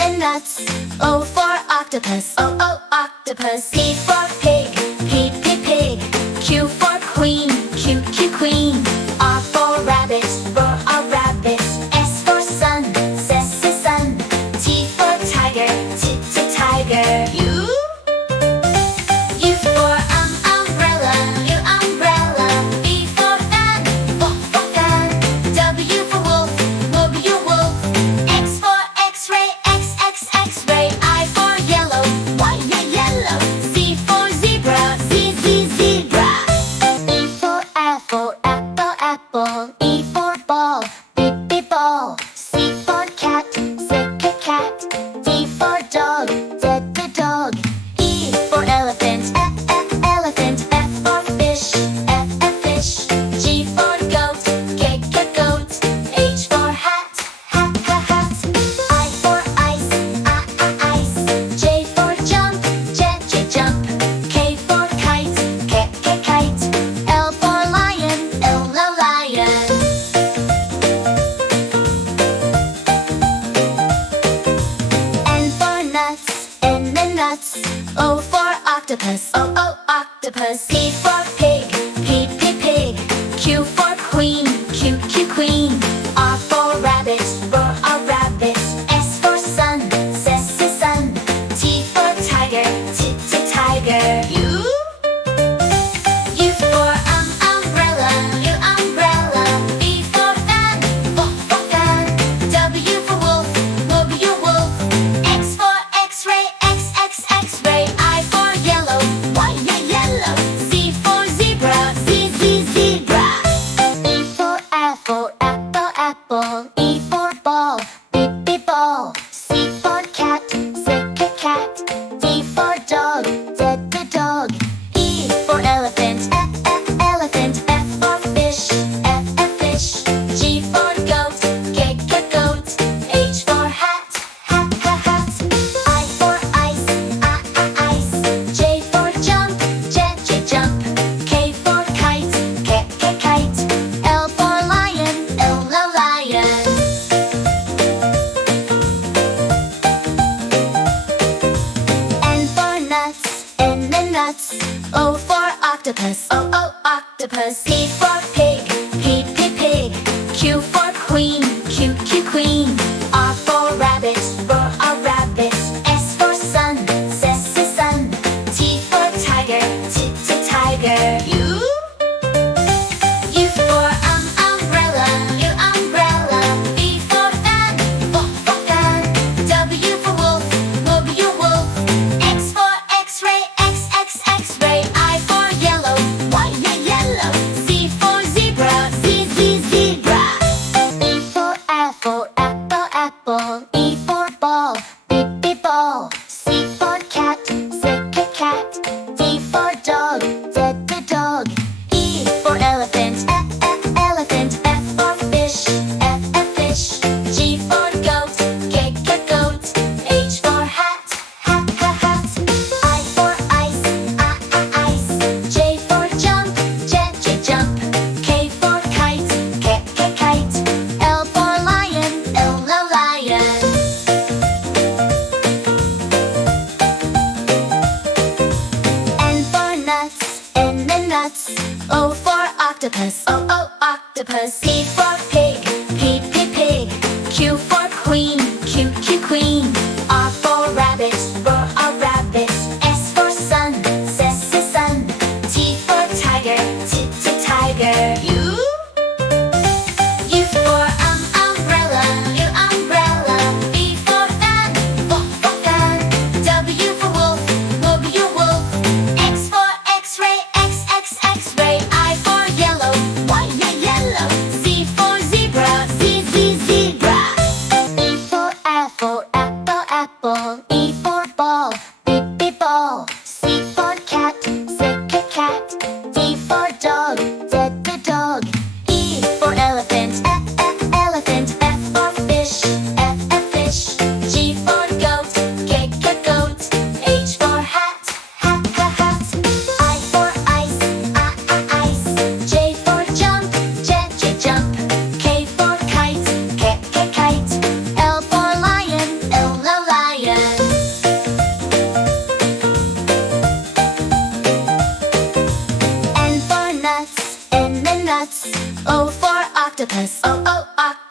the nuts. O for octopus, O octopus. P for pig, pig. Q for queen, Q queen. R for rabbit, R rabbit. S for sun, sun. T for tiger, tiger. U for umbrella, umbrella. V for fan, fan. W for wolf, wolf. X for X-ray, X-ray. I for yellow, yellow. Z for zebra, zebra. E for apple, apple. E for ball, ball. C for cat, cat. D for dog, dog. E for elephant, elephant. F for fish, fish. G for goat, goat. H for hat, hat. I for ice, ice. J for jump, jump. K for kite, kite. L for lion, lion. N for nuts, N the nuts. O for octopus, O octopus. P for pig, pig. Q for queen, Q queen. R for rabbit, R rabbit. S for sun, sun. T for tiger, tiger. U for umbrella, umbrella. V for fan, fan. W for wolf, wolf. X for X-ray, X-ray. I for yellow, yellow. Z for zebra, zebra. E for apple, apple. E for ball, ball. C for cat, cat. D for dog, dog. E for elephant, elephant. F for fish, fish. G for goat, goat. H for hat, hat. I for ice, ice. J for jump, jump. K for kite, kite. L for lion, lion. N for nuts, N the nuts. O for octopus, O octopus. P for pig, pig. Q for queen, Q queen. R for rabbit, R rabbit. S for sun, sun. T for tiger, tiger. U for umbrella, umbrella. V for fan, fan. W for wolf, wolf. X for X-ray, X-ray. I for yellow, yellow. Z for zebra, zebra. E for apple, apple. E for ball, ball. C for cat, cat. D for dog, dog. E for elephant, elephant. F for fish, fish. G for goat, goat. H for hat, hat. I for ice, ice. J for jump, jump. K for kite, kite. L for lion, lion. N for nuts, N the nuts. O for octopus, O octopus. P for pig, pig. Q for queen, Q queen. R for rabbit, R rabbit. S for sun, sun. T for tiger, tiger. U for umbrella, umbrella. V for fan, fan. W for wolf, wolf. X for X-ray, X-ray. I for yellow, yellow. Z for zebra, zebra. E for apple, apple.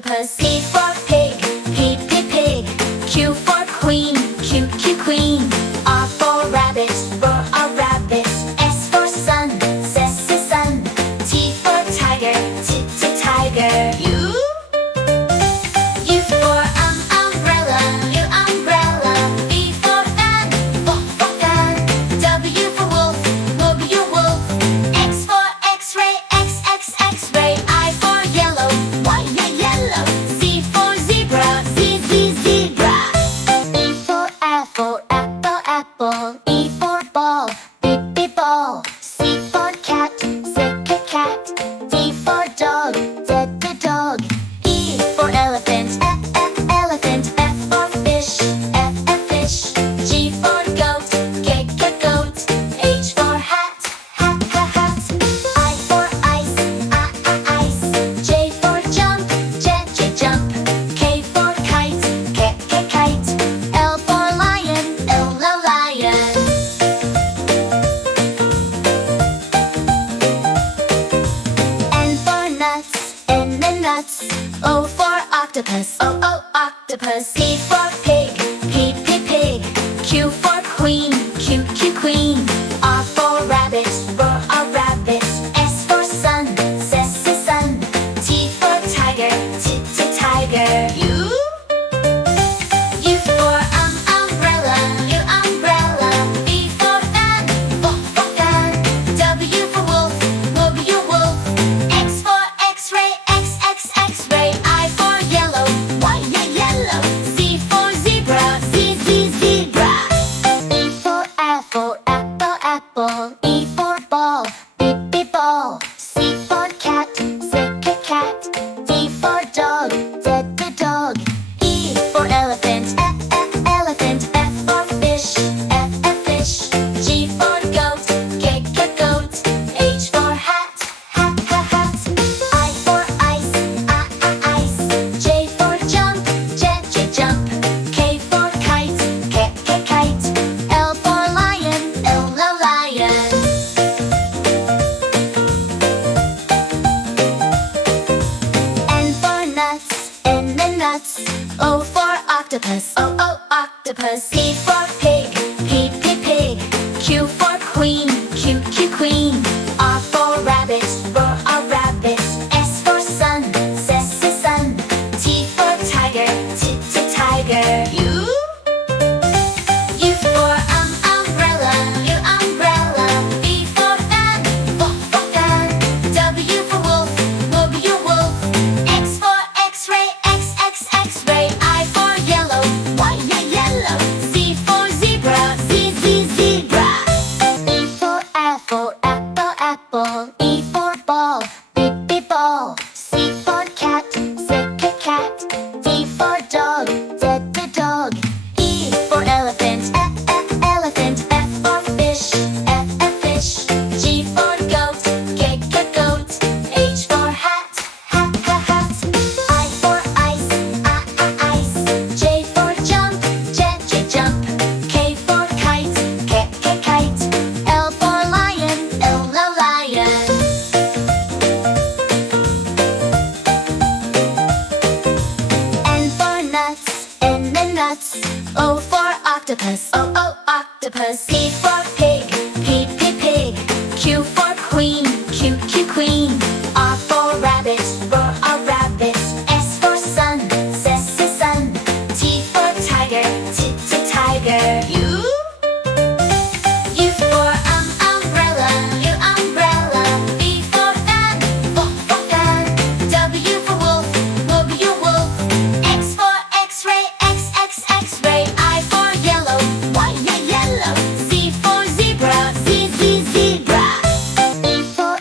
octopus. P for pig, P, P, pig. Q for queen, Q, Q, queen. R for rabbit, R, R, rabbit. S for sun, S, S, sun. T for tiger, T, T, tiger. U for umbrella, U, umbrella. V for fan, V, for fan. W for wolf, W, wolf. X for x-ray, X, X, x-ray. I for yellow, Y, yellow. Z for zebra, Z, Z, zebra. E for apple, apple, apple. E for ball, B, B, ball. C for cat, Z, cat. D for dog, D, D, dog. E for elephant, F, F, elephant. F for fish, F, F, fish. G for goat, G, G, goat. H for hat, hat, hat, hat. I for ice, ice. J for jump, J, J, jump. K for kite, K, K, kite. L for lion, L, L, lion. N for nuts, N, N, nuts. O for octopus, O, O, octopus. P for pig, P, P, pig. Q for queen, Q, Q, queen. R for rabbit, R, R, rabbit. S for sun, S, S, sun. T for tiger, T, T, tiger. U for umbrella, U, umbrella. V for fan, V, for fan. W for wolf, W, wolf. X for x-ray, X, X, x-ray. I for yellow, Y, yellow. Z for zebra, Z, Z, zebra. E for apple, apple, apple. E for ball, B, B, ball. C for cat, Z, cat. D for dog, D, D, dog. E for elephant, F, F, elephant. F for fish, F, F, fish. G for goat, G, G, goat. H for hat, hat, hat, hat. I for ice, ice. J for jump, J, J, jump. K for kite, K, K, kite. L for lion, L, L, lion. N for nuts, N, N, nuts. O for octopus, O, O, octopus. P for pig, P, P, pig. Q for queen, Q, Q, queen. R for rabbit, R, R, rabbit. S for sun, S, S, sun. T for tiger, T, T, tiger. U for umbrella, U, umbrella. V for fan, V, for fan. W for wolf, W, wolf. X for x-ray, X, X, x-ray. I for yellow, Y, yellow. Z for zebra, Z, Z, zebra. E for apple, apple, apple. E for ball, B, B, ball. C for cat, Z, cat. D for dog, D, D, dog. E for elephant, F, F, elephant. F for fish, F, F, fish. G for goat, G, G, goat. H for hat, hat, hat, hat. I for ice, ice. J for jump, J, J, jump. K for kite, K, K, kite. L for lion, L, L, lion. N for nuts, N, N, nuts. O for octopus, O, O, octopus. P for pig, P, P, pig. Q for queen, Q, Q, queen. R for rabbit, R, R, rabbit. S for sun, S, S, sun. T for tiger, T, T, tiger. U for umbrella, U, umbrella. V for fan, V, for fan. W for wolf, W, wolf. X for x-ray, X, X, x-ray. I for yellow, Y, yellow. Z for zebra, Z, Z, zebra. E for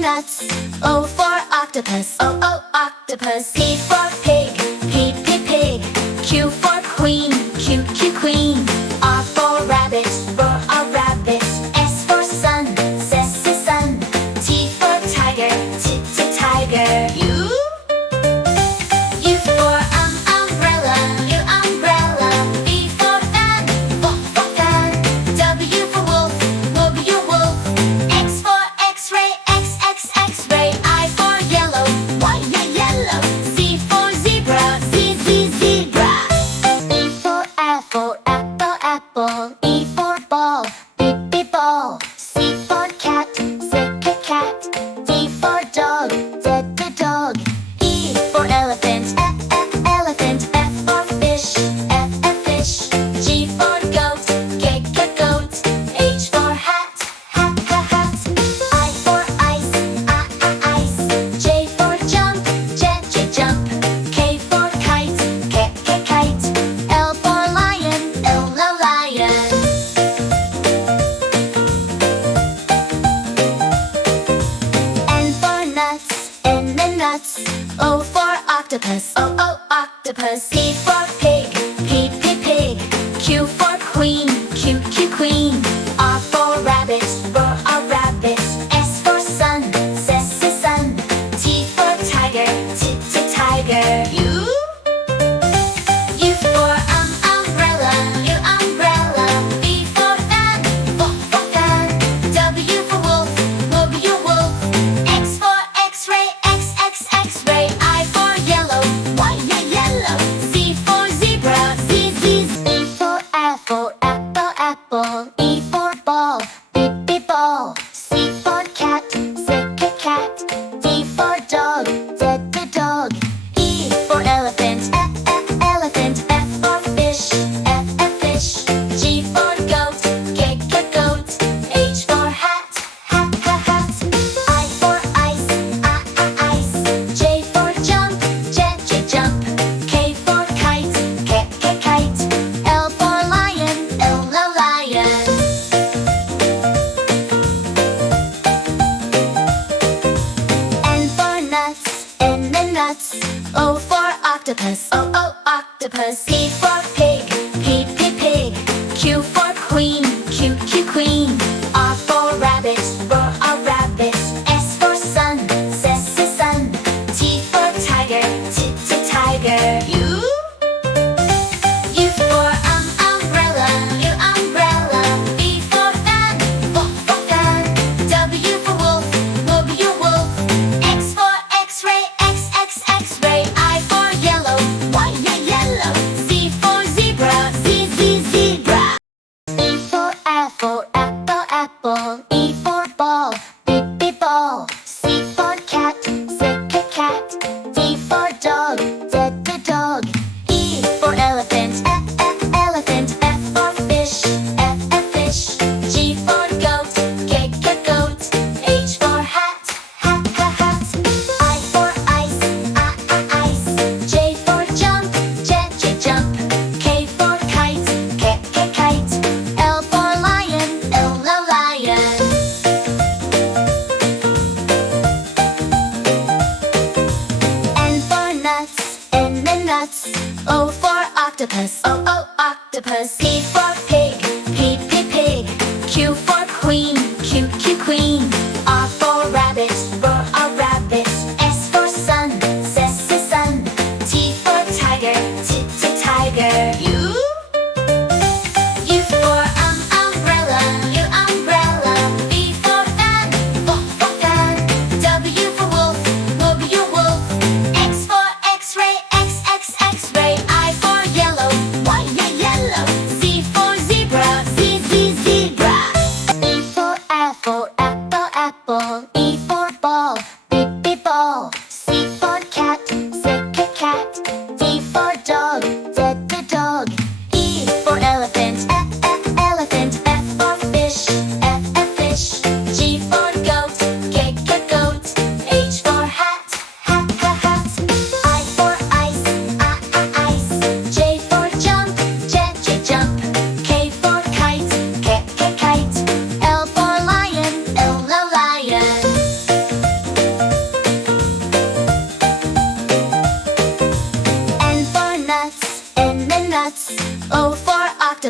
nuts. O for octopus, O octopus. P for pig, P pig. Q for queen, Q queen. R for rabbit, R rabbit. S for sun, S sun. T for tiger, T tiger. U for umbrella, U umbrella. V for fan, for fan. W for wolf, W wolf. X for X-ray, X-ray. I for yellow, Y yellow. Z for zebra, Z zebra. E for apple, apple. E for ball, B ball. C for cat, cat. D for dog, D dog. E for elephant, elephant. F for fish, F fish. G for goat, goat. H for hat, hat. I for ice, ice. J for jump, jump. K for kite, kite. L for lion, lion. N for nuts, N and nuts. O for octopus, O octopus. P for pig, P pig. Q for queen, Q queen. R for rabbit, R rabbit. S for sun, S sun. T for tiger, T tiger. U for umbrella, U umbrella. V for fan, for fan. W for wolf, W wolf. X for X-ray, X-ray. I for yellow, Y yellow. Z for zebra, Z. E for apple, apple. E for ball, B ball. C for cat, cat. D for dog, D dog. E for elephant, elephant. F for fish, F fish. G for goat, goat. H for hat, hat. I for ice, ice. J for jump, jump. K for kite, kite. L for lion, lion. N for nuts, N and nuts. O for octopus, O octopus. P for pig, P pig. Q for queen, Q queen. R for rabbit, R rabbit. S for sun, S sun. T for tiger, T tiger. U for umbrella, U umbrella. V for fan, for fan. W for wolf, W wolf. X for X-ray, X-ray. I for yellow, Y yellow. Z for zebra, Z zebra. E for apple, apple. E for ball, B ball. C for cat, cat. D for dog, D dog. E for elephant, elephant. F for fish, F fish. G for goat, goat. H for hat, hat. I for ice, ice. J for jump, jump. K for kite, kite. L for lion, lion. U for umbrella, U umbrella. V for fan, for fan. W for wolf, W wolf. X for X-ray, X-ray. I for yellow, Y yellow. Z for zebra, Z zebra. E for apple, apple. E for ball, B ball. C for cat, cat. D for dog, D dog. E for elephant, elephant. F for fish, F fish. G for goat, goat. H for hat, hat. I for ice, ice. J for jump, jump. K for kite, N for nuts, N and nuts. O for octopus, O octopus. P for pig, P pig. Q for queen, Q queen. R for rabbit, R rabbit. S for sun, S sun. T for tiger, T tiger. U for umbrella, U umbrella. V for fan, for fan. W for wolf, W wolf. X for X-ray, X-ray. I for yellow, Y yellow. Z for zebra, Z zebra. E for apple, apple. E for ball, B ball. C for cat, cat. D for dog, D dog. E for elephant, elephant. F for fish, F fish. G for goat, goat. H for hat, hat. I for ice, ice. J for jump, jump. K for kite, kite. L for lion, lion.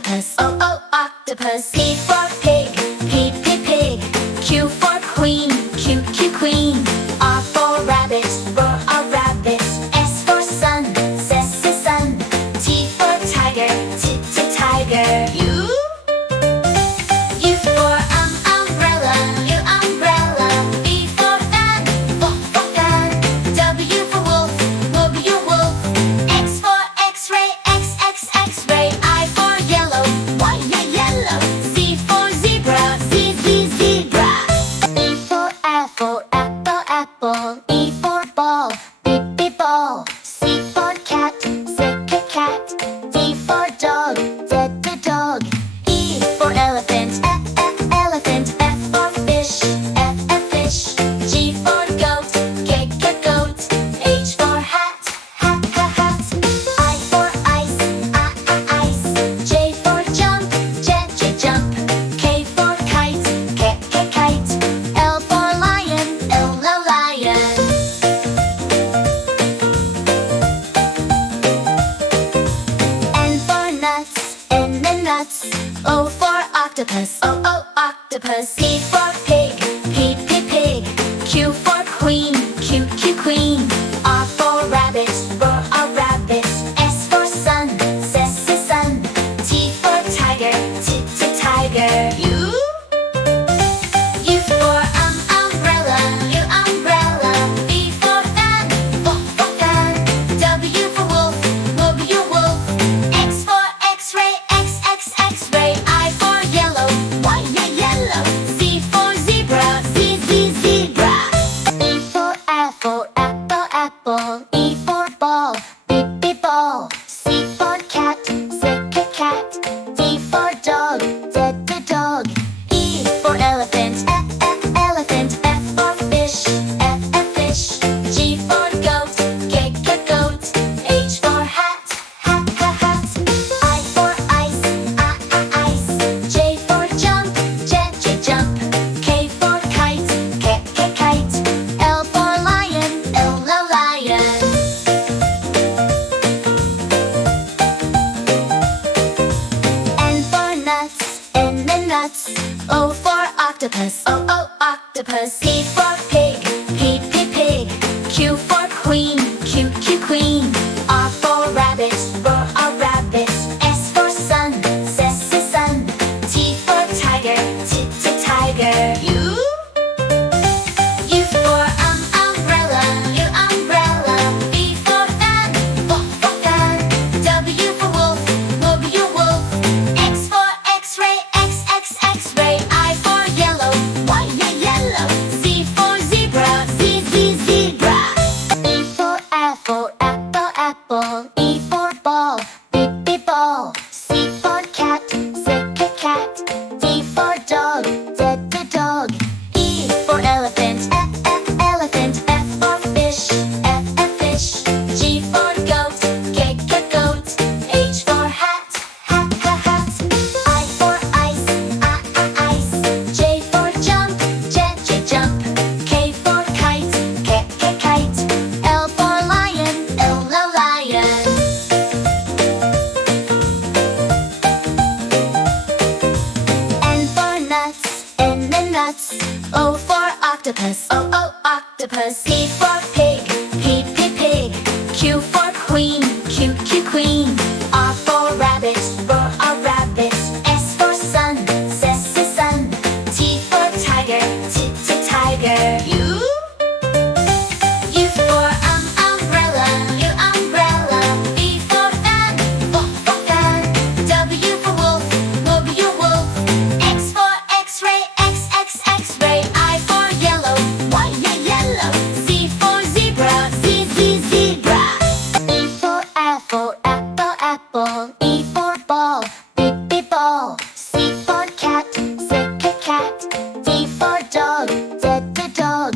octopus, O O octopus. P for pig, P P pig. Q for queen, Q Q queen. R for rabbit, R R rabbit. S for sun, S S sun. T for tiger, T T tiger. U for umbrella, U umbrella. V for fan, F for fan. W for wolf, W wolf. X for X-ray, X X X-ray. I for yellow, Y yellow. Z for zebra, Z Z zebra. E for apple, apple apple. E for ball, B B ball. C for cat, Z cat. D for dog, D D dog. E for elephant, F F elephant. F for fish, F F fish. G for goat, G G goat. H for hat, hat hat. I for ice, I ice. J for jump, J J jump. K for kite, K K kite. L for lion, L L lion. N for nuts, N and nuts. O for octopus, O O octopus. P for pig, P P pig. Q for queen, Q Q queen. R for rabbit, R R rabbit. S for sun, S S sun. T for tiger, T T tiger. U for umbrella, U umbrella. V for fan, F for fan. W for wolf, W wolf. X for X-ray, X X X-ray. I for yellow, Y yellow. Z for zebra, Z Z zebra. E for apple, apple apple. E for ball, B B ball. C for cat, Z cat. D for dog, D D dog. E for elephant, F F elephant. F for fish, F F fish. G for goat, G G goat. H for hat, hat hat. I for ice, I ice. J for jump, J J jump. K for kite, K K kite. L for lion, L L lion. N for nuts, N and nuts. O for octopus, O O octopus. P for pig, P P pig. Q for queen, Q Q queen. R for rabbit, R R rabbit. S for sun, S S sun. T for tiger, T T tiger. U for umbrella, U umbrella. V for fan, F for fan. W for wolf, W wolf. X for X-ray, X X X-ray. I for yellow, Y yellow. Z for zebra, Z Z zebra. E for apple, apple apple. E for ball, B B ball. C for cat, Z cat. D for dog, D D dog. E for elephant, F F elephant. F for fish, F F fish. G for goat, G G goat. H for hat, hat hat. I for ice, I ice. J for jump, J J jump. K for kite, K K kite. L for lion, L L lion. N for nuts, N and nuts. O for octopus, O O octopus. P for pig, P P pig. Q for queen, Q Q queen. R for rabbit, R R rabbit. S for sun, S S sun. T for tiger, T T tiger. U for umbrella, U umbrella. V for fan, F for fan. W for wolf, W wolf. X for X-ray, X X X-ray. I for yellow, Y yellow. Z for zebra, Z Z zebra. E for apple, apple apple. E for ball, B B ball. C for cat, Z cat. D for dog, D D dog.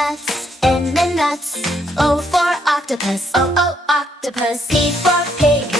nuts, N the nuts. O for octopus, O octopus. P for pig,